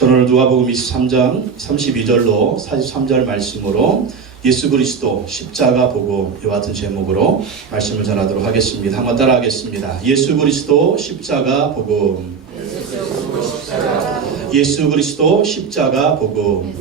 오늘 누가복음 23장 32절로 43절 말씀으로 예수 그리스도 십자가 복음 이와 같은 제목으로 말씀을 전하도록 하겠습니다. 한번 따라하겠습니다. 예수 그리스도 십자가 복음. 예수 그리스도 십자가 복음.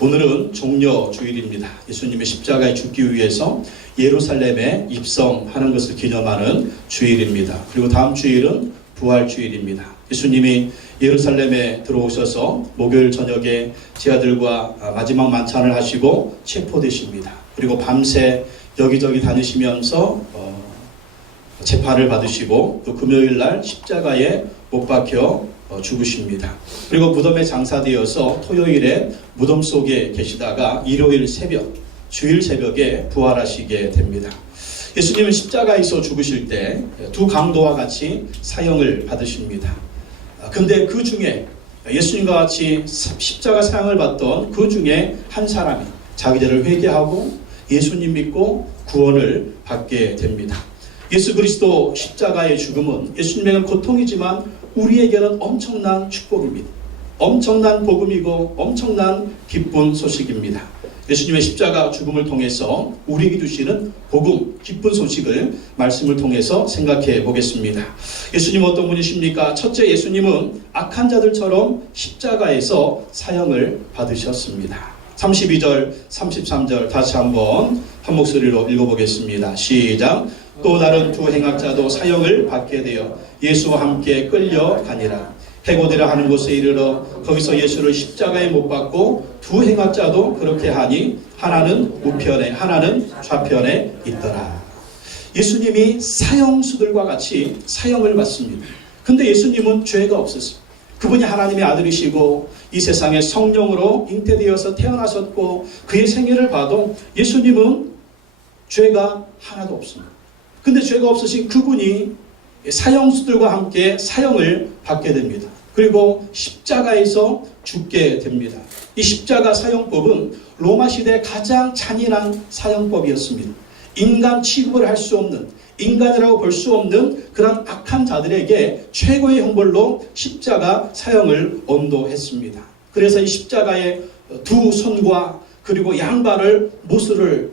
오늘은 종려 주일입니다. 예수님의 십자가에 죽기 위해서 예루살렘에 입성하는 것을 기념하는 주일입니다. 그리고 다음 주일은 부활주일입니다. 예수님이 예루살렘에 들어오셔서 목요일 저녁에 제자들과 마지막 만찬을 하시고 체포되십니다. 그리고 밤새 여기저기 다니시면서 재판을 받으시고 또 금요일 날 십자가에 못 박혀 죽으십니다. 그리고 무덤에 장사되어서 토요일에 무덤 속에 계시다가 일요일 새벽, 주일 새벽에 부활하시게 됩니다. 예수님은 십자가에서 죽으실 때 두 강도와 같이 사형을 받으십니다. 근데 그 중에 예수님과 같이 십자가 사형을 받던 그 중에 한 사람이 자기 죄를 회개하고 예수님 믿고 구원을 받게 됩니다. 예수 그리스도 십자가의 죽음은 예수님에게는 고통이지만 우리에게는 엄청난 축복입니다. 엄청난 복음이고 엄청난 기쁜 소식입니다. 예수님의 십자가 죽음을 통해서 우리에게 주시는 복음, 기쁜 소식을 말씀을 통해서 생각해 보겠습니다. 예수님은 어떤 분이십니까? 첫째, 예수님은 악한 자들처럼 십자가에서 사형을 받으셨습니다. 32절, 33절 다시 한번 한 목소리로 읽어보겠습니다. 시작. 또 다른 두 행악자도 사형을 받게 되어 예수와 함께 끌려가니라. 해고되라 하는 곳에 이르러 거기서 예수를 십자가에 못 박고 두 행악자도 그렇게 하니 하나는 우편에 하나는 좌편에 있더라. 예수님이 사형수들과 같이 사형을 받습니다. 근데 예수님은 죄가 없었습니다. 그분이 하나님의 아들이시고 이 세상에 성령으로 잉태되어서 태어나셨고 그의 생애를 봐도 예수님은 죄가 하나도 없습니다. 근데 죄가 없으신 그분이 사형수들과 함께 사형을 받게 됩니다. 그리고 십자가에서 죽게 됩니다. 이 십자가 사형법은 로마 시대 가장 잔인한 사형법이었습니다. 인간 취급을 할 수 없는, 인간이라고 볼 수 없는 그런 악한 자들에게 최고의 형벌로 십자가 사형을 언도했습니다. 그래서 이 십자가에 두 손과 그리고 양발을 못을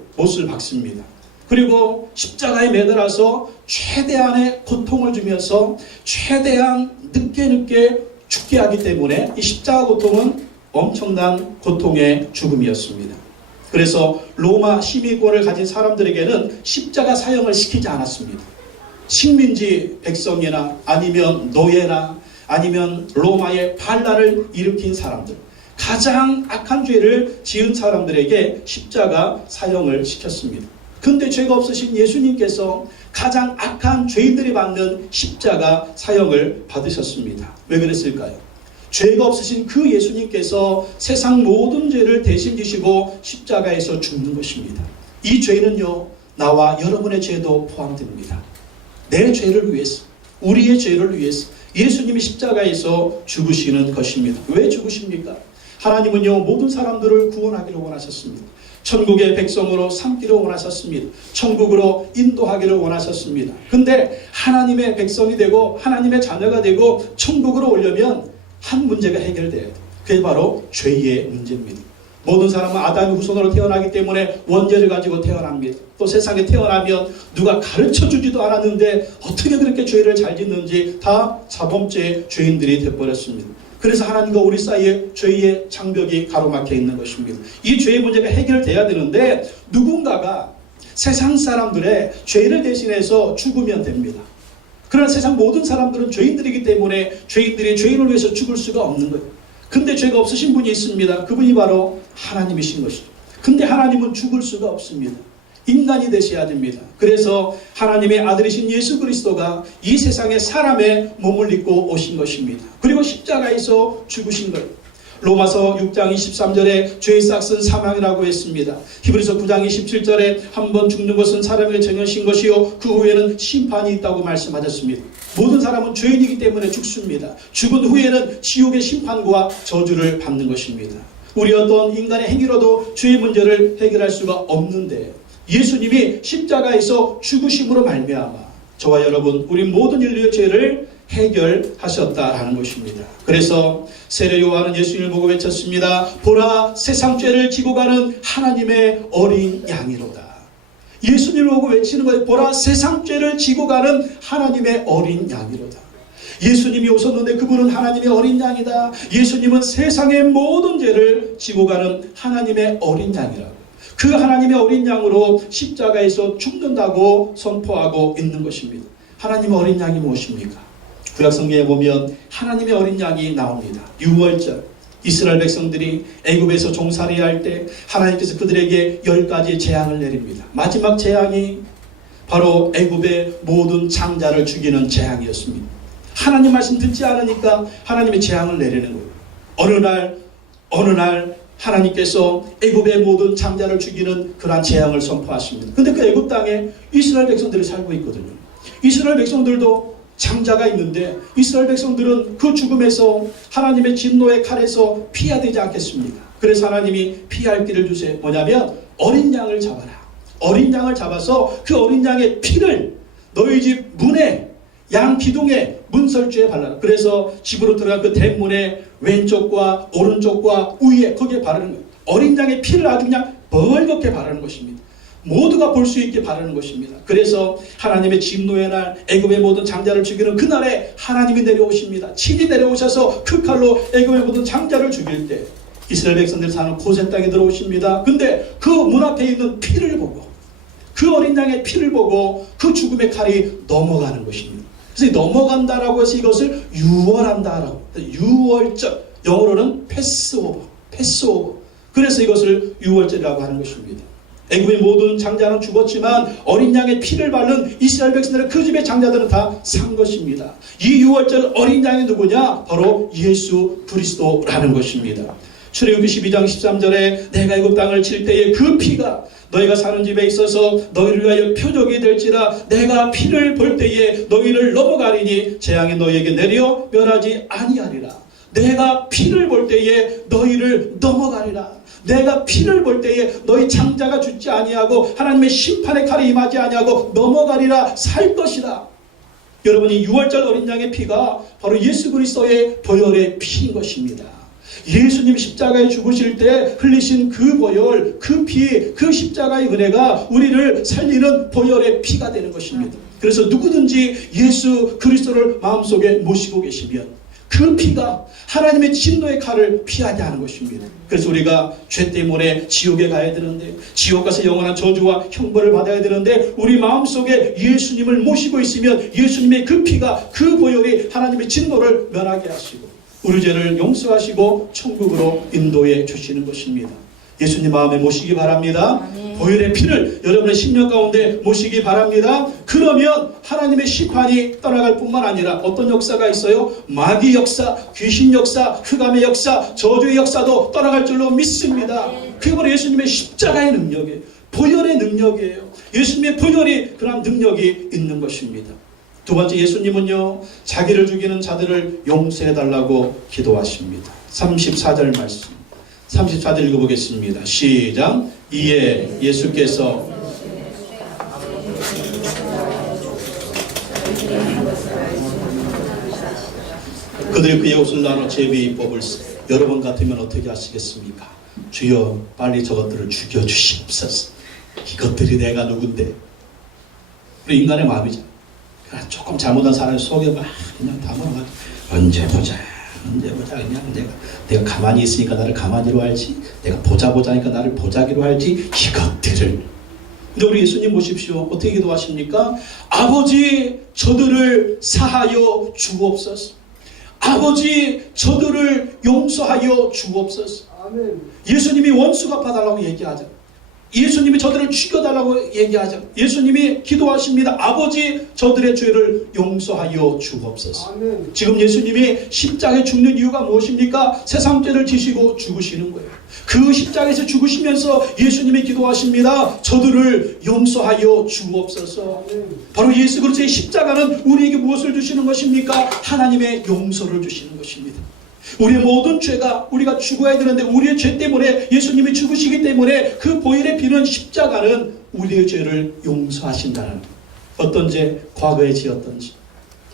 박습니다. 그리고 십자가에 매달아서 최대한의 고통을 주면서 최대한 늦게 죽게 하기 때문에 이 십자가 고통은 엄청난 고통의 죽음이었습니다. 그래서 로마 시민권을 가진 사람들에게는 십자가 사형을 시키지 않았습니다. 식민지 백성이나 아니면 노예나 아니면 로마의 반란을 일으킨 사람들, 가장 악한 죄를 지은 사람들에게 십자가 사형을 시켰습니다. 근데 죄가 없으신 예수님께서 가장 악한 죄인들이 받는 십자가 사형을 받으셨습니다. 왜 그랬을까요? 죄가 없으신 그 예수님께서 세상 모든 죄를 대신 지시고 십자가에서 죽는 것입니다. 이 죄는요, 나와 여러분의 죄도 포함됩니다. 내 죄를 위해서, 우리의 죄를 위해서 예수님이 십자가에서 죽으시는 것입니다. 왜 죽으십니까? 하나님은요, 모든 사람들을 구원하기를 원하셨습니다. 천국의 백성으로 삼기를 원하셨습니다. 천국으로 인도하기를 원하셨습니다. 근데 하나님의 백성이 되고 하나님의 자녀가 되고 천국으로 오려면 한 문제가 해결돼야 돼요. 그게 바로 죄의 문제입니다. 모든 사람은 아담의 후손으로 태어나기 때문에 원죄를 가지고 태어납니다. 또 세상에 태어나면 누가 가르쳐주지도 않았는데 어떻게 그렇게 죄를 잘 짓는지 다 자범죄의 죄인들이 되어버렸습니다. 그래서 하나님과 우리 사이에 죄의 장벽이 가로막혀 있는 것입니다. 이 죄의 문제가 해결돼야 되는데 누군가가 세상 사람들의 죄를 대신해서 죽으면 됩니다. 그러나 세상 모든 사람들은 죄인들이기 때문에 죄인들이 죄인을 위해서 죽을 수가 없는 거예요. 근데 죄가 없으신 분이 있습니다. 그분이 바로 하나님이신 것이죠. 근데 하나님은 죽을 수가 없습니다. 인간이 되셔야 됩니다. 그래서 하나님의 아들이신 예수 그리스도가 이 세상에 사람의 몸을 입고 오신 것입니다. 그리고 십자가에서 죽으신 거예요. 로마서 6장 23절에 죄의 싹은 사망이라고 했습니다. 히브리서 9장 27절에 한 번 죽는 것은 사람에게 정해진 것이요 그 후에는 심판이 있다고 말씀하셨습니다. 모든 사람은 죄인이기 때문에 죽습니다. 죽은 후에는 지옥의 심판과 저주를 받는 것입니다. 우리 어떤 인간의 행위로도 죄의 문제를 해결할 수가 없는데 예수님이 십자가에서 죽으심으로 말미암아 저와 여러분 우리 모든 인류의 죄를 해결하셨다라는 것입니다. 그래서 세례 요한은 예수님을 보고 외쳤습니다. 보라, 세상 죄를 지고 가는 하나님의 어린 양이로다. 예수님을 보고 외치는 거예요. 보라, 세상 죄를 지고 가는 하나님의 어린 양이로다. 예수님이 오셨는데 그분은 하나님의 어린 양이다. 예수님은 세상의 모든 죄를 지고 가는 하나님의 어린 양이라고. 그 하나님의 어린 양으로 십자가에서 죽는다고 선포하고 있는 것입니다. 하나님의 어린 양이 무엇입니까? 구약성경에 보면 하나님의 어린 양이 나옵니다. 유월절, 이스라엘 백성들이 애굽에서 종살이 할 때 하나님께서 그들에게 10가지 재앙을 내립니다. 마지막 재앙이 바로 애굽의 모든 장자를 죽이는 재앙이었습니다. 하나님 말씀 듣지 않으니까 하나님의 재앙을 내리는 거예요. 어느 날 하나님께서 애굽의 모든 장자를 죽이는 그러한 재앙을 선포하십니다. 근데 그 애굽 땅에 이스라엘 백성들이 살고 있거든요. 이스라엘 백성들도 장자가 있는데 이스라엘 백성들은 그 죽음에서 하나님의 진노의 칼에서 피해야 되지 않겠습니까? 그래서 하나님이 피할 길을 주세요. 뭐냐면 어린 양을 잡아라. 어린 양을 잡아서 그 어린 양의 피를 너희 집 문에, 양 기둥에, 문설주에 발라라. 그래서 집으로 들어간 그 대문의 왼쪽과 오른쪽과 위에 거기에 바르는 거예요. 어린 양의 피를 아주 그냥 벌겋게 바르는 것입니다. 모두가 볼 수 있게 바르는 것입니다. 그래서 하나님의 진노의 날, 애굽의 모든 장자를 죽이는 그날에 하나님이 내려오십니다. 친히 내려오셔서 그 칼로 애굽의 모든 장자를 죽일 때 이스라엘 백성들 사는 고센 땅에 들어오십니다. 근데 그 문 앞에 있는 피를 보고, 그 어린 양의 피를 보고 그 죽음의 칼이 넘어가는 것입니다. 그래서 넘어간다라고 해서 이것을 유월한다라고, 유월절, 영어로는 패스오버. 그래서 이것을 유월절이라고 하는 것입니다. 애굽의 모든 장자는 죽었지만 어린 양의 피를 바른 이스라엘 백성들은 그 집의 장자들은 다 산 것입니다. 이 유월절 어린 양이 누구냐? 바로 예수 그리스도라는 것입니다. 출애굽기 12장 13절에 내가 애굽 땅을 칠 때에 그 피가 너희가 사는 집에 있어서 너희를 위하여 표적이 될지라 내가 피를 볼 때에 너희를 넘어가리니 재앙이 너희에게 내려 멸하지 아니하리라. 내가 피를 볼 때에 너희를 넘어가리라. 내가 피를 볼 때에 너희 장자가 죽지 아니하고 하나님의 심판의 칼이 임하지 아니하고 넘어가리라. 살 것이다. 여러분이 유월절 어린 양의 피가 바로 예수 그리스도의 보혈의 피인 것입니다. 예수님이 십자가에 죽으실 때 흘리신 그 보혈, 그 피, 그 십자가의 은혜가 우리를 살리는 보혈의 피가 되는 것입니다. 그래서 누구든지 예수 그리스도를 마음속에 모시고 계시면 그 피가 하나님의 진노의 칼을 피하게 하는 것입니다. 그래서 우리가 죄 때문에 지옥에 가야 되는데, 지옥 가서 영원한 저주와 형벌을 받아야 되는데, 우리 마음속에 예수님을 모시고 있으면 예수님의 그 피가, 그 보혈이 하나님의 진노를 면하게 하시고 우리 죄를 용서하시고 천국으로 인도해 주시는 것입니다. 예수님 마음에 모시기 바랍니다. 보혈의 피를 여러분의 심령 가운데 모시기 바랍니다. 그러면 하나님의 심판이 떠나갈 뿐만 아니라 어떤 역사가 있어요? 마귀 역사, 귀신 역사, 흑암의 역사, 저주의 역사도 떠나갈 줄로 믿습니다. 그게 바로 예수님의 십자가의 능력이에요. 보혈의 능력이에요. 예수님의 보혈이 그런 능력이 있는 것입니다. 두 번째, 예수님은요 자기를 죽이는 자들을 용서해달라고 기도하십니다. 34절 말씀, 34절 읽어보겠습니다. 시작. 이에 예수께서 그들이 그의 옷을 나눠 제비 뽑을세. 여러분 같으면 어떻게 하시겠습니까? 주여 빨리 저것들을 죽여주시옵소서. 이것들이 내가 누군데. 우리 인간의 마음이죠. 조금 잘못한 사람의 속에 막 그냥 다물어가지고 언제 보자 그냥 내가 가만히 있으니까 나를 가만히로 할지, 내가 보자니까 나를 보자기로 할지, 이것들을. 근데 우리 예수님 보십시오. 어떻게 기도하십니까? 아버지 저들을 사하여 주옵소서. 아버지 저들을 용서하여 주옵소서. 아멘. 예수님이 원수 갚아달라고 얘기하죠. 예수님이 저들을 죽여달라고 얘기하죠. 예수님이 기도하십니다. 아버지 저들의 죄를 용서하여 주옵소서. 아멘. 지금 예수님이 십자가에 죽는 이유가 무엇입니까? 세상 죄를 지시고 죽으시는 거예요. 그 십자가에서 죽으시면서 예수님이 기도하십니다. 저들을 용서하여 주옵소서. 아멘. 바로 예수 그리스도의 십자가는 우리에게 무엇을 주시는 것입니까? 하나님의 용서를 주시는 것입니다. 우리의 모든 죄가, 우리가 죽어야 되는데 우리의 죄 때문에 예수님이 죽으시기 때문에 그 보혈의 피는, 십자가는 우리의 죄를 용서하신다는, 어떤 죄, 과거에 지었던 죄,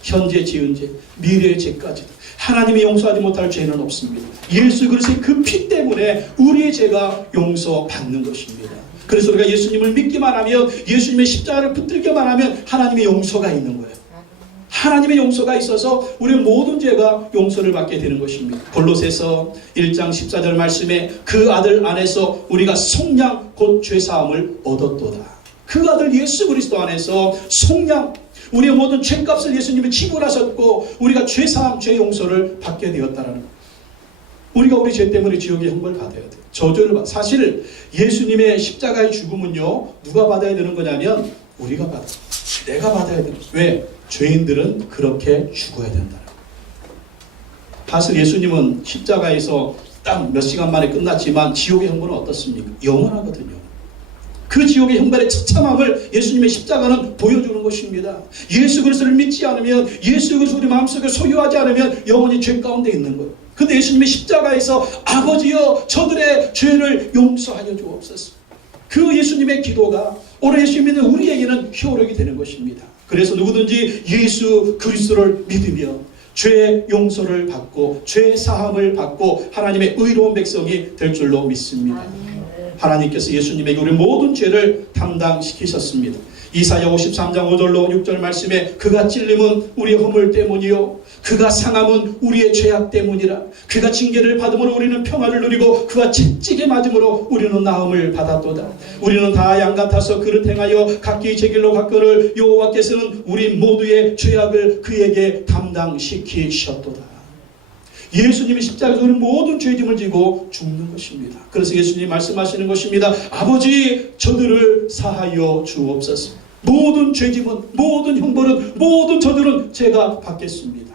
현재 지은 죄, 미래의 죄까지도 하나님이 용서하지 못할 죄는 없습니다. 예수 그리스도의 그 피 때문에 우리의 죄가 용서받는 것입니다. 그래서 우리가 예수님을 믿기만 하면, 예수님의 십자가를 붙들기만 하면 하나님의 용서가 있는 거예요. 하나님의 용서가 있어서 우리의 모든 죄가 용서를 받게 되는 것입니다. 골로새서 1장 14절 말씀에 그 아들 안에서 우리가 속량 곧 죄사함을 얻었도다. 그 아들 예수 그리스도 안에서 속량, 우리의 모든 죄값을 예수님이 지불하셨고 우리가 죄사함, 죄 용서를 받게 되었다는 것. 우리가 우리 죄 때문에 지옥의 형벌을 받아야 돼요. 저주를 받아요. 사실 예수님의 십자가의 죽음은요, 누가 받아야 되는 거냐면 우리가 받아요. 내가 받아야 되는 거예요. 왜? 죄인들은 그렇게 죽어야 된다. 사실 예수님은 십자가에서 딱 몇 시간 만에 끝났지만 지옥의 형벌은 어떻습니까? 영원하거든요. 그 지옥의 형벌의 처참함을 예수님의 십자가는 보여주는 것입니다. 예수 그리스도를 믿지 않으면, 예수 그리스도 우리 마음속에 소유하지 않으면 영원히 죄 가운데 있는 거예요. 근데 예수님의 십자가에서 아버지여 저들의 죄를 용서하여 주옵소서. 그 예수님의 기도가 오늘 예수 믿는 우리에게는 효력이 되는 것입니다. 그래서 누구든지 예수 그리스도를 믿으며 죄 용서를 받고 죄 사함을 받고 하나님의 의로운 백성이 될 줄로 믿습니다. 하나님께서 예수님에게 우리 모든 죄를 담당시키셨습니다. 이사야 53장 5절로 6절 말씀에 그가 찔림은 우리의 허물 때문이요 그가 상함은 우리의 죄악 때문이라. 그가 징계를 받음으로 우리는 평화를 누리고 그가 채찍에 맞음으로 우리는 나음을 받았도다. 우리는 다 양 같아서 그릇 행하여 각기 제 길로 갔거늘 여호와께서는 우리 모두의 죄악을 그에게 담당시키셨도다. 예수님이 십자가에서 우리 모든 죄짐을 지고 죽는 것입니다. 그래서 예수님이 말씀하시는 것입니다. 아버지 저들을 사하여 주옵소서. 모든 죄짐은, 모든 형벌은, 모든 저들은 제가 받겠습니다.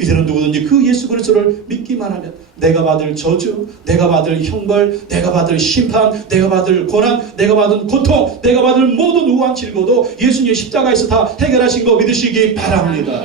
이제는 누구든지 그 예수 그리스도를 믿기만 하면 내가 받을 저주, 내가 받을 형벌, 내가 받을 심판, 내가 받을 고난, 내가 받은 고통, 내가 받을 모든 우한 질고도 예수님의 십자가에서 다 해결하신 거 믿으시기 바랍니다.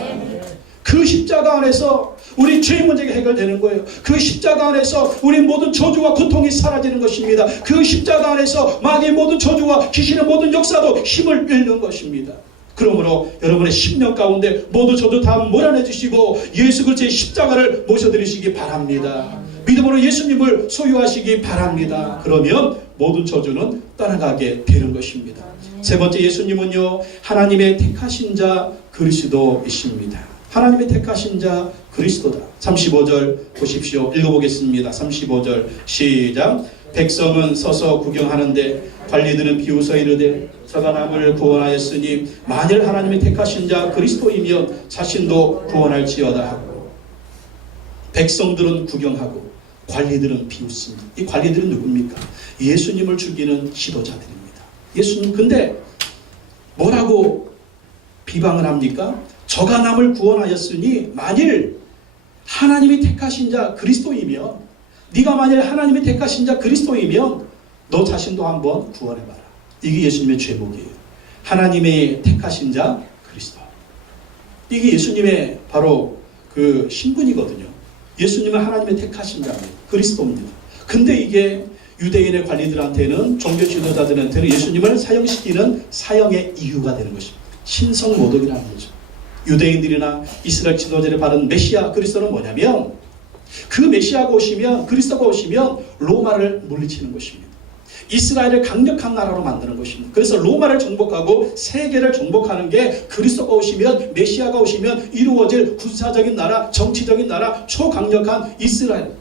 그 십자가 안에서 우리 죄의 문제가 해결되는 거예요. 그 십자가 안에서 우리 모든 저주와 고통이 사라지는 것입니다. 그 십자가 안에서 마귀의 모든 저주와 귀신의 모든 역사도 힘을 잃는 것입니다. 그러므로 여러분의 10년 가운데 모두 저도 다 몰아내 주시고 예수 그리스도의 십자가를 모셔드리시기 바랍니다. 믿음으로 예수님을 소유하시기 바랍니다. 그러면 모든 저주는 떠나가게 되는 것입니다. 세 번째, 예수님은요 하나님의 택하신 자 그리스도이십니다. 하나님의 택하신 자 그리스도다. 35절 보십시오. 읽어보겠습니다. 35절 시작. 백성은 서서 구경하는데 관리들은 비웃어 이르되 저가 남을 구원하였으니 만일 하나님의 택하신 자 그리스도이면 자신도 구원할지어다 하고, 백성들은 구경하고 관리들은 비웃습니다. 이 관리들은 누굽니까? 예수님을 죽이는 지도자들입니다. 예수님 근데 뭐라고 비방을 합니까? 저가 남을 구원하였으니 만일 하나님이 택하신 자 그리스도이면, 네가 만일 하나님이 택하신 자 그리스도이면 너 자신도 한번 구원해봐라. 이게 예수님의 제목이에요. 하나님의 택하신 자 그리스도. 이게 예수님의 바로 그 신분이거든요. 예수님은 하나님의 택하신 자입니다. 그리스도입니다. 근데 이게 유대인의 관리들한테는, 종교 지도자들한테는 예수님을 사형시키는 사형의 이유가 되는 것입니다. 신성모독이라는 거죠. 유대인들이나 이스라엘 지도자들이 바른 메시아 그리스도는 뭐냐면, 그 메시아가 오시면, 그리스도가 오시면 로마를 물리치는 것입니다. 이스라엘을 강력한 나라로 만드는 것입니다. 그래서 로마를 정복하고 세계를 정복하는 게 그리스도가 오시면, 메시아가 오시면 이루어질 군사적인 나라, 정치적인 나라, 초강력한 이스라엘.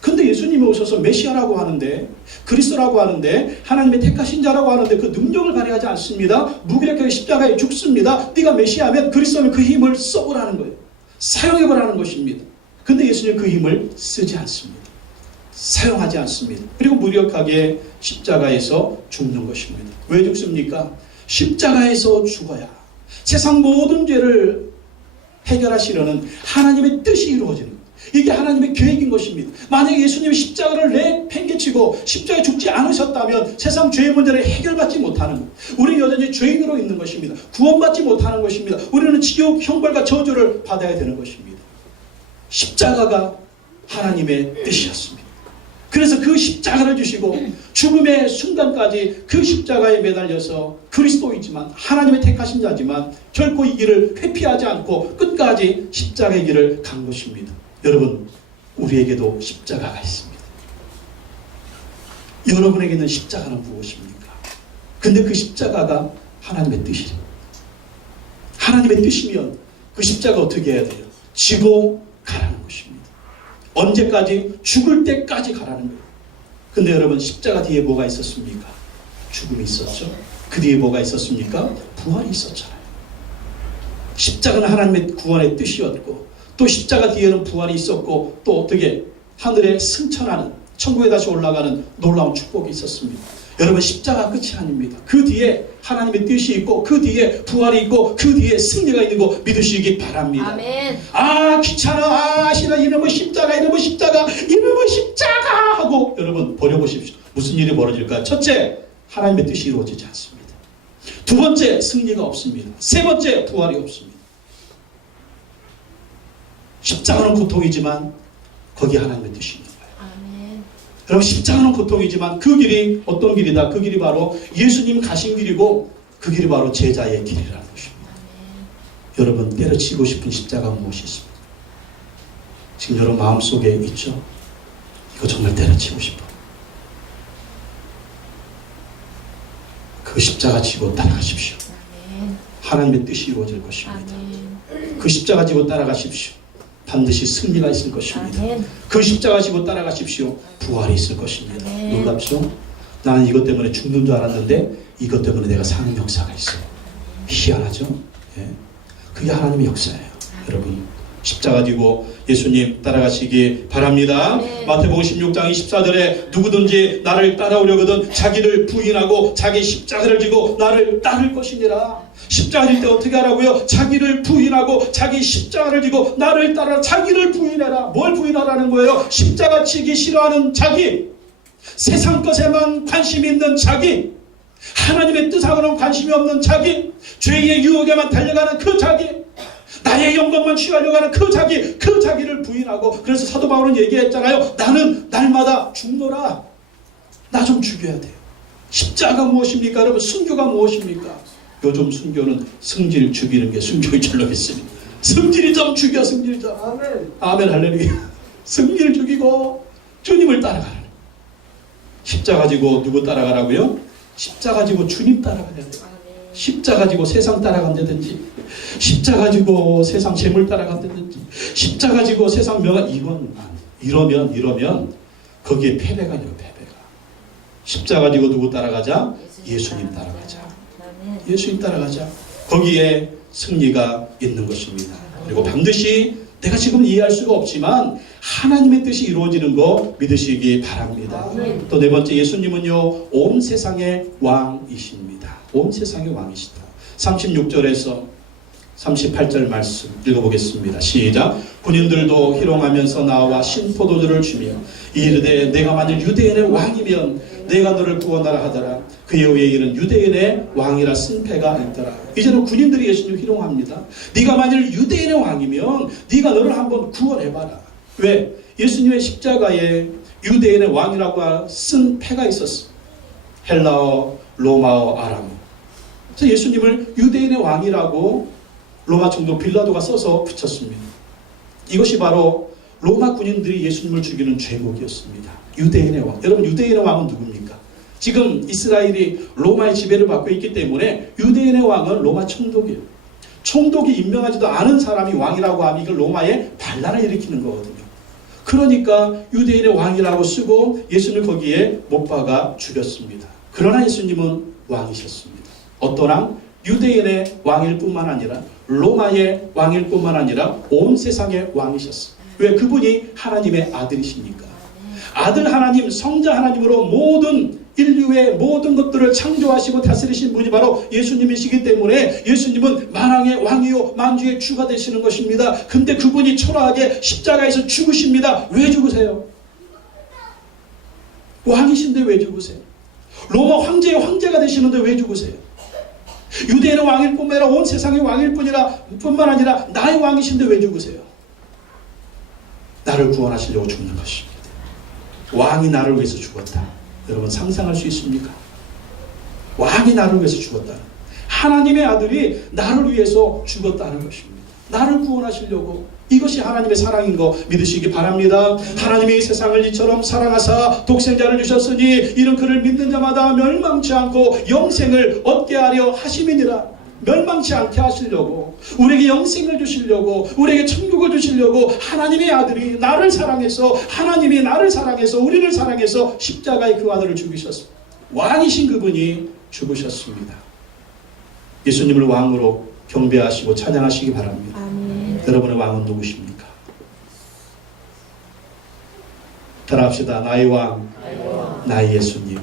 근데 예수님이 오셔서 메시아라고 하는데, 그리스도라고 하는데, 하나님의 택하신 자라고 하는데 그 능력을 발휘하지 않습니다. 무기력하게 십자가에 죽습니다. 네가 메시아면, 그리스도면 그 힘을 써보라는 거예요. 사용해보라는 것입니다. 근데 예수님은 그 힘을 쓰지 않습니다. 사용하지 않습니다. 그리고 무력하게 십자가에서 죽는 것입니다. 왜 죽습니까? 십자가에서 죽어야 세상 모든 죄를 해결하시려는 하나님의 뜻이 이루어지는 거예요. 이게 하나님의 계획인 것입니다. 만약에 예수님이 십자가를 내팽개치고 십자가에 죽지 않으셨다면 세상 죄의 문제를 해결받지 못하는 거예요. 우리는 여전히 죄인으로 있는 것입니다. 구원받지 못하는 것입니다. 우리는 지옥 형벌과 저주를 받아야 되는 것입니다. 십자가가 하나님의 뜻이었습니다. 그래서 그 십자가를 주시고 죽음의 순간까지 그 십자가에 매달려서 그리스도이지만 하나님의 택하신 자지만 결코 이 길을 회피하지 않고 끝까지 십자가의 길을 간 것입니다. 여러분, 우리에게도 십자가가 있습니다. 여러분에게는 십자가는 무엇입니까? 근데 그 십자가가 하나님의 뜻이에요. 하나님의 뜻이면 그 십자가 어떻게 해야 돼요? 지고 가라는 것입니다. 언제까지? 죽을 때까지 가라는 거예요. 근데 여러분, 십자가 뒤에 뭐가 있었습니까? 죽음이 있었죠. 그 뒤에 뭐가 있었습니까? 부활이 있었잖아요. 십자가는 하나님의 구원의 뜻이었고 또 십자가 뒤에는 부활이 있었고 또 어떻게 하늘에 승천하는, 천국에 다시 올라가는 놀라운 축복이 있었습니다. 여러분, 십자가 끝이 아닙니다. 그 뒤에 하나님의 뜻이 있고 그 뒤에 부활이 있고 그 뒤에 승리가 있는 거 믿으시기 바랍니다. 아멘. 아, 귀찮아, 싫어, 이놈의 십자가, 이놈의 십자가, 이놈의 십자가 하고 여러분 버려보십시오. 무슨 일이 벌어질까요? 첫째, 하나님의 뜻이 이루어지지 않습니다. 두 번째, 승리가 없습니다. 세 번째, 부활이 없습니다. 십자가는 고통이지만 거기 하나님의 뜻이 있는 거예요. 아멘. 여러분, 십자가는 고통이지만 그 길이 어떤 길이다? 그 길이 바로 예수님 가신 길이고 그 길이 바로 제자의 길이라는 것입니다. 아멘. 여러분, 때려치고 싶은 십자가 무엇이 있습니까? 지금 여러분 마음속에 있죠? 이거 정말 때려치고 싶어. 그 십자가 지고 따라가십시오. 아멘. 하나님의 뜻이 이루어질 것입니다. 아멘. 그 십자가 지고 따라가십시오. 반드시 승리가 있을 것입니다. 아멘. 그 십자가 지고 따라가십시오. 부활이 있을 것입니다. 아멘. 놀랍죠? 나는 이것 때문에 죽는 줄 알았는데 이것 때문에 내가 사는 역사가 있어요. 희한하죠? 예. 그게 하나님의 역사예요. 여러분, 십자가 지고 예수님 따라가시기 바랍니다. 네. 마태복음 16장 24절에 누구든지 나를 따라오려거든 자기를 부인하고 자기 십자가를 지고 나를 따를 것이니라. 십자가 질 때 어떻게 하라고요? 자기를 부인하고 자기 십자가를 지고 나를 따라. 자기를 부인해라. 뭘 부인하라는 거예요? 십자가 지기 싫어하는 자기, 세상 것에만 관심이 있는 자기, 하나님의 뜻하고는 관심이 없는 자기, 죄의 유혹에만 달려가는 그 자기, 나의 영광만 취하려고 하는 그 자기를 부인하고. 그래서 사도 바울은 얘기했잖아요. 나는 날마다 죽노라. 나 좀 죽여야 돼요. 십자가 무엇입니까? 여러분, 순교가 무엇입니까? 요즘 순교는 승질 죽이는 게 순교의 전략이습니다. 승질이 좀 죽여, 승질 좀. 아멘. 아멘, 할렐루야. 승질 죽이고 주님을 따라가는. 십자가 지고 누구 따라가라고요? 십자가 지고 주님 따라가야 돼요. 십자가 지고 세상 따라간다든지, 십자가 지고 세상 재물 따라간다든지, 십자가 지고 세상 명예, 이러면 거기에 패배가 있는 거예요. 패배가. 십자가 지고 누구 따라가자? 예수님 따라가자. 예수님 따라가자. 거기에 승리가 있는 것입니다. 그리고 반드시 내가 지금 이해할 수가 없지만 하나님의 뜻이 이루어지는 거 믿으시기 바랍니다. 또 네 번째, 예수님은요 온 세상의 왕이십니다. 온 세상의 왕이시다. 36절에서 38절 말씀 읽어보겠습니다. 시작. 군인들도 희롱하면서 나와 신포도주를 주며 이르되 내가 만일 유대인의 왕이면 내가 너를 구원하라 하더라. 그의 후에 이는 유대인의 왕이라 승패가 있더라. 이제는 군인들이 예수님을 희롱합니다. 네가 만일 유대인의 왕이면 네가 너를 한번 구원해봐라. 왜? 예수님의 십자가에 유대인의 왕이라고 쓴 패가 있었어. 헬라어, 로마어, 아람어. 그래서 예수님을 유대인의 왕이라고 로마 총독 빌라도가 써서 붙였습니다. 이것이 바로 로마 군인들이 예수님을 죽이는 죄목이었습니다. 유대인의 왕. 여러분, 유대인의 왕은 누굽니까? 지금 이스라엘이 로마의 지배를 받고 있기 때문에 유대인의 왕은 로마 총독이에요. 총독이 임명하지도 않은 사람이 왕이라고 하면 이걸 로마의 반란을 일으키는 거거든요. 그러니까 유대인의 왕이라고 쓰고 예수님을 거기에 못 박아 죽였습니다. 그러나 예수님은 왕이셨습니다. 어떤 왕? 유대인의 왕일 뿐만 아니라 로마의 왕일 뿐만 아니라 온 세상의 왕이셨어요. 왜? 그분이 하나님의 아들이시니까. 아들 하나님, 성자 하나님으로 모든 인류의 모든 것들을 창조하시고 다스리신 분이 바로 예수님이시기 때문에 예수님은 만왕의 왕이요 만주의 주가 되시는 것입니다. 근데 그분이 초라하게 십자가에서 죽으십니다. 왜 죽으세요? 왕이신데 왜 죽으세요? 로마 황제의 황제가 되시는데 왜 죽으세요? 유대인의 왕일 뿐만 아니라 온 세상의 왕일 뿐만 아니라 나의 왕이신데 왜 죽으세요? 나를 구원하시려고 죽는 것입니다. 왕이 나를 위해서 죽었다. 여러분 상상할 수 있습니까? 왕이 나를 위해서 죽었다. 하나님의 아들이 나를 위해서 죽었다는 것입니다. 나를 구원하시려고. 이것이 하나님의 사랑인 거 믿으시기 바랍니다. 하나님이 세상을 이처럼 사랑하사 독생자를 주셨으니 이런 그를 믿는 자마다 멸망치 않고 영생을 얻게 하려 하심이니라. 멸망치 않게 하시려고, 우리에게 영생을 주시려고, 우리에게 천국을 주시려고 하나님의 아들이 나를 사랑해서, 하나님이 나를 사랑해서, 우리를 사랑해서 십자가에 그 아들을 죽이셨습니다. 왕이신 그분이 죽으셨습니다. 예수님을 왕으로 경배하시고 찬양하시기 바랍니다. 아멘. 여러분의 왕은 누구십니까? 따라합시다. 나의 왕, 나의 예수님.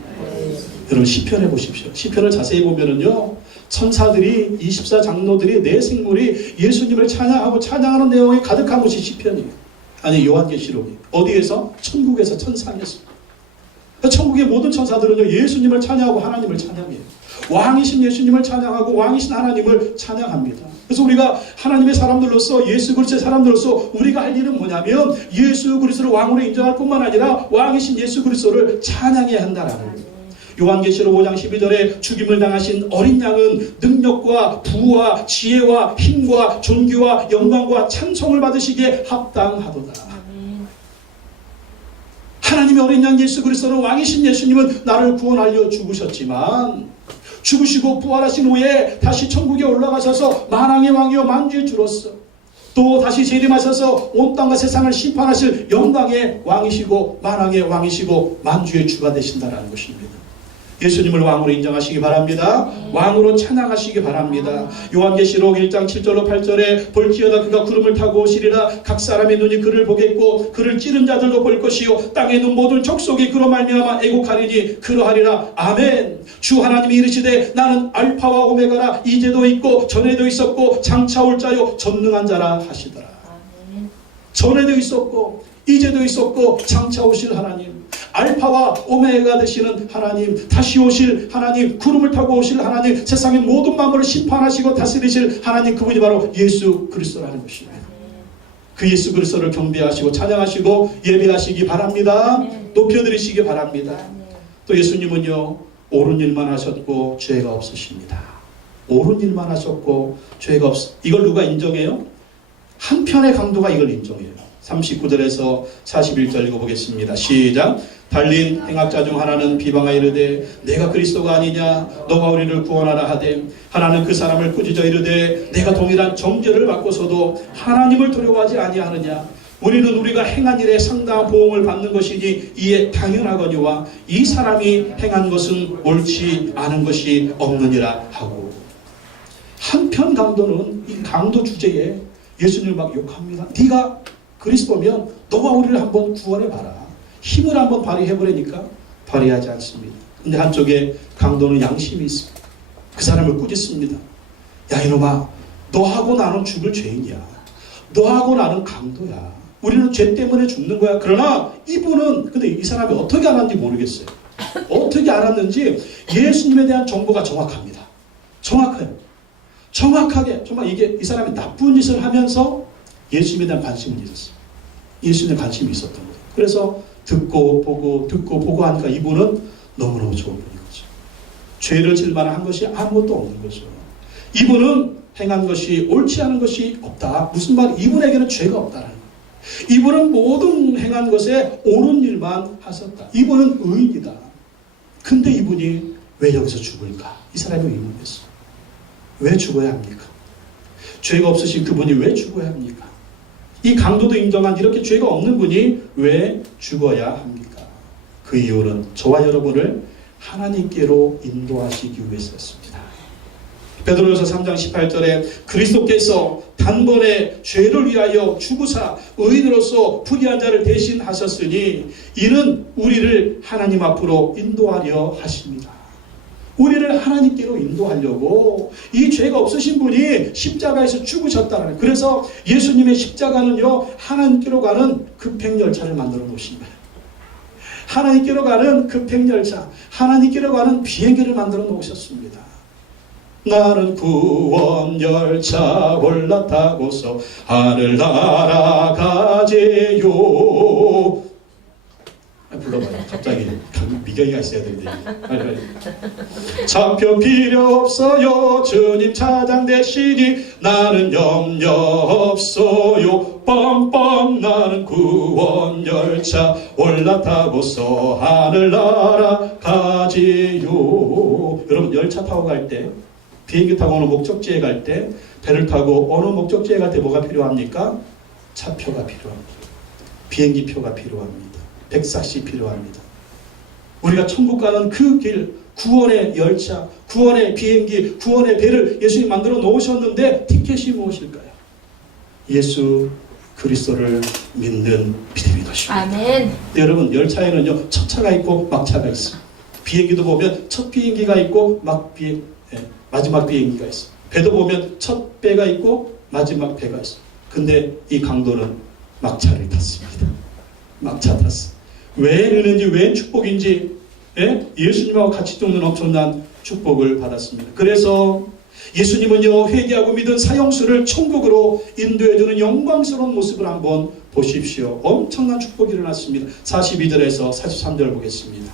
여러분 시편해 보십시오. 시편을 자세히 보면은요, 천사들이 24장로들이 내 생물이 예수님을 찬양하고 찬양하는 내용이 가득한 것이 시편이에요. 아니 요한계시록이 어디에서? 천국에서 천상에서. 천국의 모든 천사들은요 예수님을 찬양하고 하나님을 찬양해요. 왕이신 예수님을 찬양하고 왕이신 하나님을 찬양합니다. 그래서 우리가 하나님의 사람들로서, 예수 그리스도의 사람들로서 우리가 할 일은 뭐냐면 예수 그리스도를 왕으로 인정할 뿐만 아니라 왕이신 예수 그리스도를 찬양해야 한다라는 거예요. 요한계시록 5장 12절에 죽임을 당하신 어린 양은 능력과 부와 지혜와 힘과 존귀와 영광과 찬송을 받으시기에 합당하도다. 하나님의 어린 양 예수 그리스도는 왕이신 예수님은 나를 구원하려 죽으셨지만 죽으시고 부활하신 후에 다시 천국에 올라가셔서 만왕의 왕이요 만주의 주로서 또 다시 재림하셔서 온 땅과 세상을 심판하실 영광의 왕이시고 만왕의 왕이시고 만주의 주가 되신다는 것입니다. 예수님을 왕으로 인정하시기 바랍니다. 왕으로 찬양하시기 바랍니다. 요한계시록 1장 7절로 8절에 볼지어다 그가 구름을 타고 오시리라. 각 사람의 눈이 그를 보겠고 그를 찌른 자들도 볼 것이요 땅에 있는 모든 족속이 그로 말미암아 애곡하리니 그러하리라. 아멘. 주 하나님이 이르시되 나는 알파와 오메가라. 이제도 있고 전에도 있었고 장차 올 자요 전능한 자라 하시더라. 전에도 있었고 이제도 있었고 장차 오실 하나님, 알파와 오메가 되시는 하나님, 다시 오실 하나님, 구름을 타고 오실 하나님, 세상의 모든 만물을 심판하시고 다스리실 하나님, 그분이 바로 예수 그리스도라는 것입니다. 그 예수 그리스도를 경배하시고 찬양하시고 예배하시기 바랍니다. 높여드리시기 바랍니다. 또 예수님은요 옳은 일만 하셨고 죄가 없으십니다. 옳은 일만 하셨고 죄가 이걸 누가 인정해요? 한편의 강도가 이걸 인정해요. 39절에서 41절 읽어보겠습니다. 시작. 달린 행악자 중 하나는 비방하 이르되 내가 그리스도가 아니냐 너가 우리를 구원하라 하되 하나는 그 사람을 꾸짖어 이르되 내가 동일한 정죄를 받고서도 하나님을 두려워하지 아니하느냐 우리는 우리가 행한 일에 상당한 보응을 받는 것이니 이에 당연하거니와 이 사람이 행한 것은 옳지 않은 것이 없느니라 하고, 한편 강도는 이 강도 주제에 예수님을 막 욕합니다. 네가 그리스도면 너가 우리를 한번 구원해봐라. 힘을 한번 발휘해보라니까 발휘하지 않습니다. 근데 한쪽에 강도는 양심이 있습니다. 그 사람을 꾸짖습니다. 야 이놈아, 너하고 나는 죽을 죄인이야. 너하고 나는 강도야. 우리는 죄 때문에 죽는 거야. 그러나 이분은, 근데 이 사람이 어떻게 알았는지 모르겠어요. 어떻게 알았는지 예수님에 대한 정보가 정확합니다. 정확해요. 정확하게 정말 이 사람이 나쁜 짓을 하면서 예수님에 대한 관심을 있었어요. 예수님에 관심이 있었던 거예요. 그래서 듣고 보고 하니까 이분은 너무너무 좋은 분인 거죠. 죄를 질 만한 것이 아무것도 없는 거죠. 이분은 행한 것이 옳지 않은 것이 없다. 무슨 말? 이분에게는 죄가 없다라는 거예요. 이분은 모든 행한 것에 옳은 일만 하셨다. 이분은 의인이다. 근데 이분이 왜 여기서 죽을까? 이 사람이 의문이었어요. 왜 죽어야 합니까? 죄가 없으신 그분이 왜 죽어야 합니까? 이 강도도 인정한 이렇게 죄가 없는 분이 왜 죽어야 합니까? 그 이유는 저와 여러분을 하나님께로 인도하시기 위해서였습니다. 베드로전서 3장 18절에 그리스도께서 단번에 죄를 위하여 죽으사 의인으로서 불의한 자를 대신하셨으니 이는 우리를 하나님 앞으로 인도하려 하십니다. 우리를 하나님께로 인도하려고 이 죄가 없으신 분이 십자가에서 죽으셨다는 거예요. 그래서 예수님의 십자가는요 하나님께로 가는 급행열차를 만들어 놓으신 거예요. 하나님께로 가는 급행열차, 하나님께로 가는 비행기를 만들어 놓으셨습니다. 나는 구원열차 올라타고서 하늘 날아가제요. 불러봐. 배경이가 있어야 되는데. 차표 필요 없어요. 주님 차장 대시니 나는 염려 없어요. 뻥뻥 나는 구원 열차 올라타고서 하늘 날아가지요. 여러분 열차 타고 갈 때, 비행기 타고 어느 목적지에 갈 때, 배를 타고 어느 목적지에 갈 때 뭐가 필요합니까? 차표가 필요합니다. 비행기 표가 필요합니다. 백삭시 필요합니다. 우리가 천국 가는 그 길, 구원의 열차, 구원의 비행기, 구원의 배를 예수님이 만들어 놓으셨는데 티켓이 무엇일까요? 예수 그리스도를 믿는 믿음이 것입니다. 아멘. 여러분 열차에는요 첫 차가 있고 막차가 있어요. 비행기도 보면 첫 비행기가 있고 마지막 비행기가 있어요. 배도 보면 첫 배가 있고 마지막 배가 있어요. 근데 이 강도는 막차를 탔습니다. 막차 탔어요. 왜 은혜인지 왜 축복인지 예수님하고 같이 죽는 엄청난 축복을 받았습니다. 그래서 예수님은요 회개하고 믿은 사형수를 천국으로 인도해주는 영광스러운 모습을 한번 보십시오. 엄청난 축복이 일어났습니다. 42절에서 43절 보겠습니다.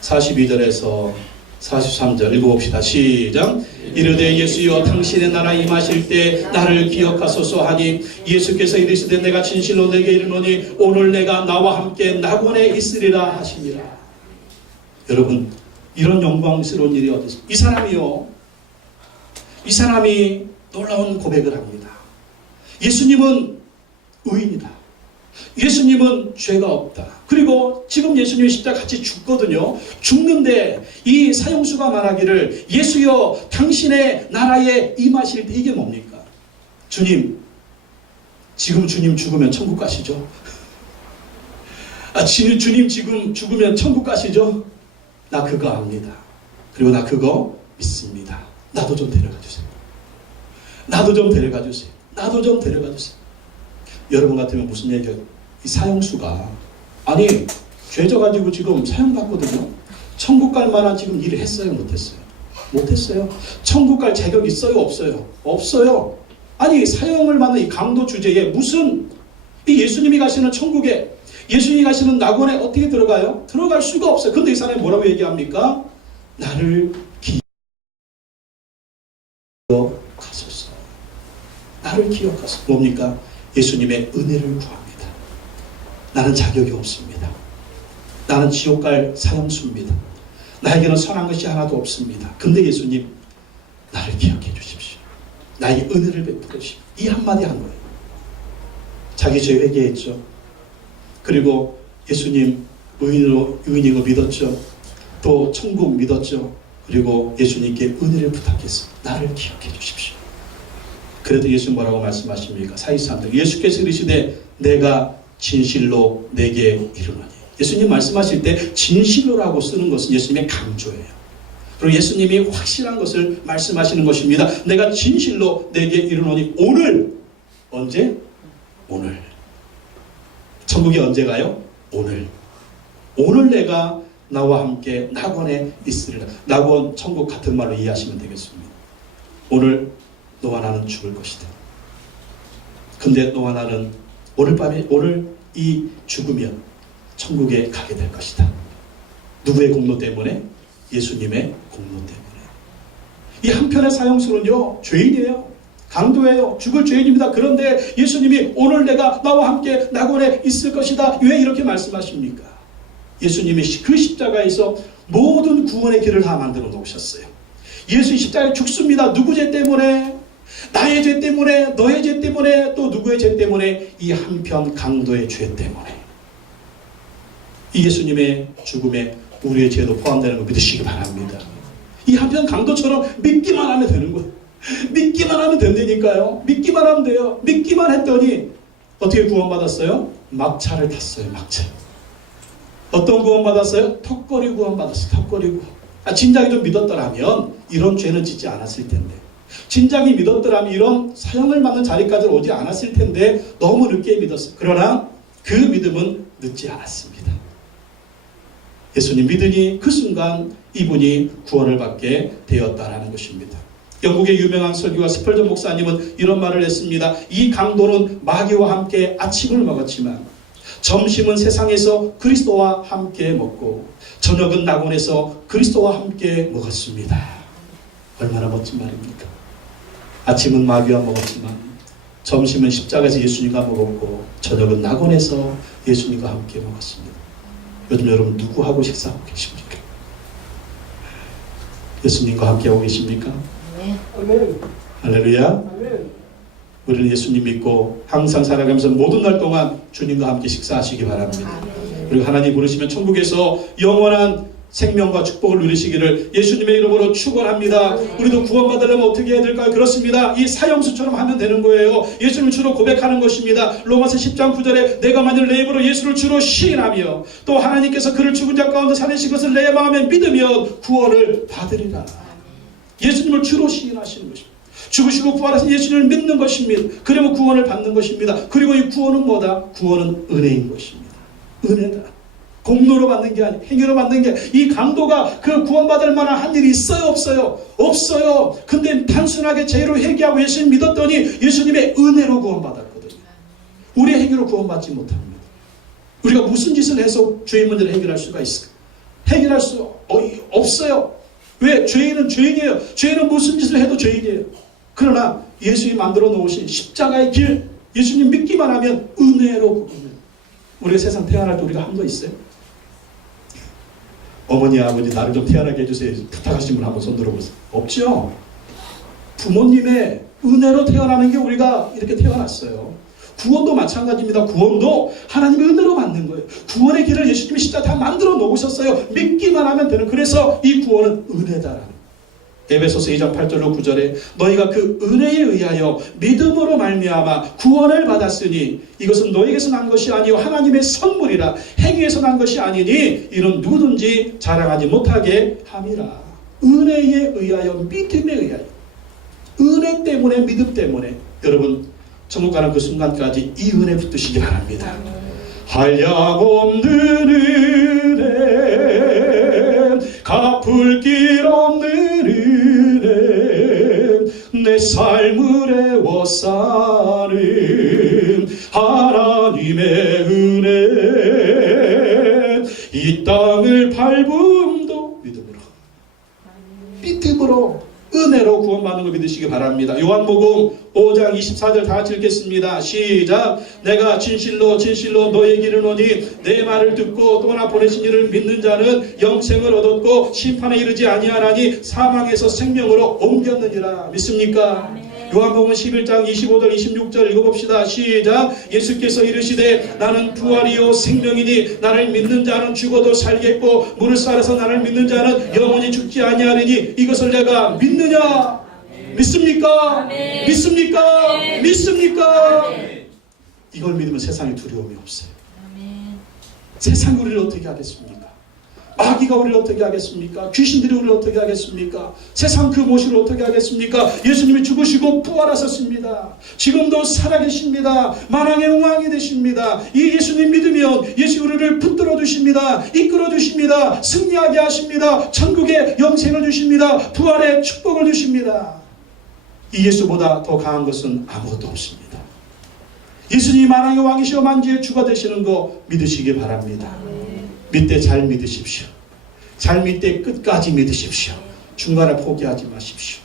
42절에서 43절 읽어봅시다. 시작. 이르되 예수여 당신의 나라 임하실 때 나를 기억하소서 하니 예수께서 이르시되 내가 진실로 내게 이르노니 오늘 내가 나와 함께 낙원에 있으리라 하시니라. 여러분 이런 영광스러운 일이 어디 있습니까? 이 사람이 놀라운 고백을 합니다. 예수님은 의인이다. 예수님은 죄가 없다. 그리고 지금 예수님이 십자가 같이 죽거든요. 죽는데 이 사형수가 말하기를 예수여 당신의 나라에 임하실 때 이게 뭡니까? 주님, 지금 주님 죽으면 천국 가시죠? 주님 지금 죽으면 천국 가시죠? 나 그거 압니다. 그리고 나 그거 믿습니다. 나도 좀 데려가 주세요. 나도 좀 데려가 주세요. 나도 좀 데려가 주세요. 여러분 같으면 무슨 얘기예요? 이 사형수가 아니 죄져가지고 지금 사형받거든요. 천국 갈 만한 지금 일을 했어요? 못했어요? 못했어요. 천국 갈 자격 있어요? 없어요? 없어요. 아니 사형을 받는 이 강도 주제에 무슨 이 예수님이 가시는 천국에 예수님이 가시는 낙원에 어떻게 들어가요? 들어갈 수가 없어요. 근데 이 사람이 뭐라고 얘기합니까? 나를 기억하소서. 나를 기억하소서. 뭡니까? 예수님의 은혜를 구합니다. 나는 자격이 없습니다. 나는 지옥 갈 사형수입니다. 나에게는 선한 것이 하나도 없습니다. 근데 예수님 나를 기억해 주십시오. 나에게 은혜를 베풀어 주십시오. 이 한마디 한 거예요. 자기 죄 회개했죠. 그리고 예수님 의인인 거 믿었죠. 또 천국 믿었죠. 그리고 예수님께 은혜를 부탁했어요. 나를 기억해 주십시오. 그래도 예수 뭐라고 말씀하십니까? 43절 예수께서 이르시되 내가 진실로 내게 이르노니. 예수님 말씀하실 때 진실로라고 쓰는 것은 예수님의 강조예요. 그리고 예수님이 확실한 것을 말씀하시는 것입니다. 내가 진실로 내게 이르노니. 오늘 언제? 오늘. 천국이 언제 가요? 오늘. 오늘 내가 나와 함께 낙원에 있으리라. 낙원, 천국 같은 말로 이해하시면 되겠습니다. 오늘 너와 나는 죽을 것이다. 근데 너와 나는 오늘 이 죽으면 천국에 가게 될 것이다. 누구의 공로 때문에? 예수님의 공로 때문에. 이 한편의 사형수는요 죄인이에요. 강도예요. 죽을 죄인입니다. 그런데 예수님이 오늘 내가 나와 함께 낙원에 있을 것이다. 왜 이렇게 말씀하십니까? 예수님이 그 십자가에서 모든 구원의 길을 다 만들어 놓으셨어요. 예수 십자가에 죽습니다. 누구 죄 때문에? 나의 죄 때문에, 너의 죄 때문에, 또 누구의 죄 때문에? 이 한편 강도의 죄 때문에. 이 예수님의 죽음에 우리의 죄도 포함되는 거 믿으시기 바랍니다. 이 한편 강도처럼 믿기만 하면 되는 거예요. 믿기만 하면 된다니까요. 믿기만 하면 돼요. 믿기만 했더니 어떻게 구원받았어요? 막차를 탔어요. 막차. 어떤 구원받았어요? 턱걸이 구원받았어요. 턱걸이 구원. 진작에 좀 믿었더라면 이런 죄는 짓지 않았을 텐데. 진작에 믿었더라면 이런 사형을 받는 자리까지 오지 않았을 텐데 너무 늦게 믿었어요. 그러나 그 믿음은 늦지 않았습니다. 예수님 믿으니 그 순간 이분이 구원을 받게 되었다라는 것입니다. 영국의 유명한 설교가 스펄전 목사님은 이런 말을 했습니다. 이 강도는 마귀와 함께 아침을 먹었지만 점심은 세상에서 그리스도와 함께 먹고 저녁은 낙원에서 그리스도와 함께 먹었습니다. 얼마나 멋진 말입니까? 아침은 마귀와 먹었지만 점심은 십자가에서 예수님과 먹었고 저녁은 낙원에서 예수님과 함께 먹었습니다. 요즘 여러분 누구하고 식사하고 계십니까? 예수님과 함께하고 계십니까? 아멘. 할렐루야. 우리는 예수님 믿고 항상 살아가면서 모든 날 동안 주님과 함께 식사하시기 바랍니다. 그리고 하나님 부르시면 천국에서 영원한 생명과 축복을 누리시기를 예수님의 이름으로 축원합니다. 우리도 구원받으려면 어떻게 해야 될까요? 그렇습니다. 이 사형수처럼 하면 되는 거예요. 예수님을 주로 고백하는 것입니다. 로마서 10장 9절에 내가 만일 내 입으로 예수를 주로 시인하며 또 하나님께서 그를 죽은 자 가운데 살리신 것을 내 마음에 믿으면 구원을 받으리라. 예수님을 주로 시인하시는 것입니다. 죽으시고 부활하신 예수님을 믿는 것입니다. 그러면 구원을 받는 것입니다. 그리고 이 구원은 뭐다? 구원은 은혜인 것입니다. 은혜다. 공로로 받는 게 아니에요. 행위로 받는 게, 이 강도가 그 구원받을 만한 한 일이 있어요? 없어요? 없어요. 근데 단순하게 죄로 회개하고 예수님 믿었더니 예수님의 은혜로 구원받았거든요. 우리의 행위로 구원받지 못합니다. 우리가 무슨 짓을 해서 죄의 문제를 해결할 수가 있을까? 해결할 수 없어요. 왜? 죄인은 죄인이에요. 죄인은 무슨 짓을 해도 죄인이에요. 그러나 예수님이 만들어 놓으신 십자가의 길, 예수님 믿기만 하면 은혜로 구원합니다. 우리가 세상 태어날 때 우리가 한 거 있어요? 어머니, 아버지 나를 좀 태어나게 해주세요. 부탁하신 분 한번 손 들어보세요. 없죠? 부모님의 은혜로 태어나는 게 우리가 이렇게 태어났어요. 구원도 마찬가지입니다. 구원도 하나님의 은혜로 받는 거예요. 구원의 길을 예수님이 진짜 다 만들어 놓으셨어요. 믿기만 하면 되는. 그래서 이 구원은 은혜다라는 거예요. 에베소서 2장 8절로 9절에 너희가 그 은혜에 의하여 믿음으로 말미암아 구원을 받았으니 이것은 너희에게서 난 것이 아니요 하나님의 선물이라. 행위에서 난 것이 아니니 이는 누구든지 자랑하지 못하게 함이라. 은혜에 의하여, 믿음에 의하여. 은혜 때문에, 믿음 때문에 여러분 천국 가는 그 순간까지 이 은혜 붙드시기 바랍니다. 한량없는 은혜, 갚을 길 없는 은혜, 내 삶을 애워싸는 하나님의 은혜, 이 땅을 밟음도 믿음으로 은혜로 구원받는 걸 믿으시기 바랍니다. 요한복음 5장 24절 다 같이 읽겠습니다. 시작. 내가 진실로 너에게 이르노니 내 말을 듣고 또 나 보내신 이를 믿는 자는 영생을 얻었고 심판에 이르지 아니하나니 사망에서 생명으로 옮겼느니라. 믿습니까? 아멘. 요한복음 11장 25절 26절 읽어봅시다. 시작. 예수께서 이르시되 나는 부활이요 생명이니 나를 믿는 자는 죽어도 살겠고 무릇 살아서 나를 믿는 자는 영원히 죽지 아니하리니 이것을 내가 믿느냐? 믿습니까? 아멘. 믿습니까? 아멘. 믿습니까? 아멘. 이걸 믿으면 세상에 두려움이 없어요. 아멘. 세상이 우리를 어떻게 하겠습니까? 마귀가 우리를 어떻게 하겠습니까? 귀신들이 우리를 어떻게 하겠습니까? 세상 그 무엇을 어떻게 하겠습니까? 예수님이 죽으시고 부활하셨습니다. 지금도 살아계십니다. 만왕의 왕이 되십니다. 이 예수님 믿으면 예수 우리를 붙들어 주십니다. 이끌어 주십니다. 승리하게 하십니다. 천국의 영생을 주십니다. 부활의 축복을 주십니다. 이 예수보다 더 강한 것은 아무것도 없습니다. 예수님이 만왕의 왕이시여 만주의 주가 되시는 거 믿으시기 바랍니다. 믿되 잘 믿으십시오. 잘 믿되 끝까지 믿으십시오. 중간에 포기하지 마십시오.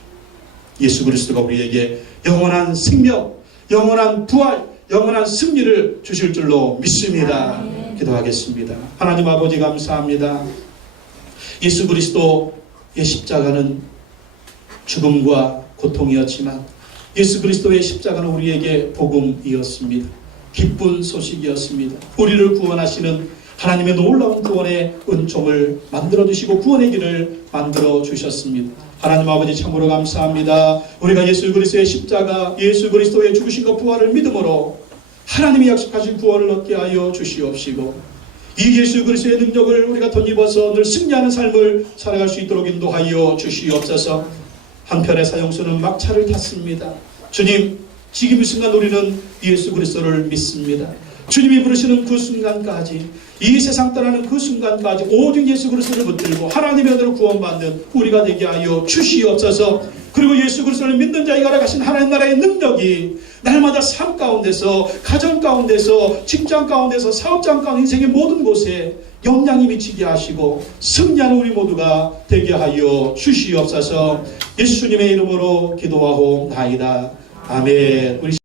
예수 그리스도가 우리에게 영원한 생명, 영원한 부활, 영원한 승리를 주실 줄로 믿습니다. 기도하겠습니다. 하나님 아버지 감사합니다. 예수 그리스도의 십자가는 죽음과 고통이었지만 예수 그리스도의 십자가는 우리에게 복음이었습니다. 기쁜 소식이었습니다. 우리를 구원하시는 하나님의 놀라운 구원의 은총을 만들어주시고 구원의 길을 만들어주셨습니다. 하나님 아버지 참으로 감사합니다. 우리가 예수 그리스도의 십자가, 예수 그리스도의 죽으신과 부활을 믿음으로 하나님이 약속하신 구원을 얻게 하여 주시옵시고 이 예수 그리스도의 능력을 우리가 덧입어서 늘 승리하는 삶을 살아갈 수 있도록 인도하여 주시옵소서. 한편의 사형수는 막차를 탔습니다. 주님, 지금 이 순간 우리는 예수 그리스도를 믿습니다. 주님이 부르시는 그 순간까지, 이 세상 떠나는 그 순간까지 오직 예수 그리스도를 붙들고 하나님의 은혜로 구원받는 우리가 되게 하여 주시옵소서. 그리고 예수 그리스도를 믿는 자에게 허락하신 하나님 나라의 능력이 날마다 삶 가운데서, 가정 가운데서, 직장 가운데서, 사업장 가운데, 인생의 모든 곳에 영향이 미치게 하시고 승리하는 우리 모두가 되게 하여 주시옵소서. 예수님의 이름으로 기도하옵나이다. 아멘. 우리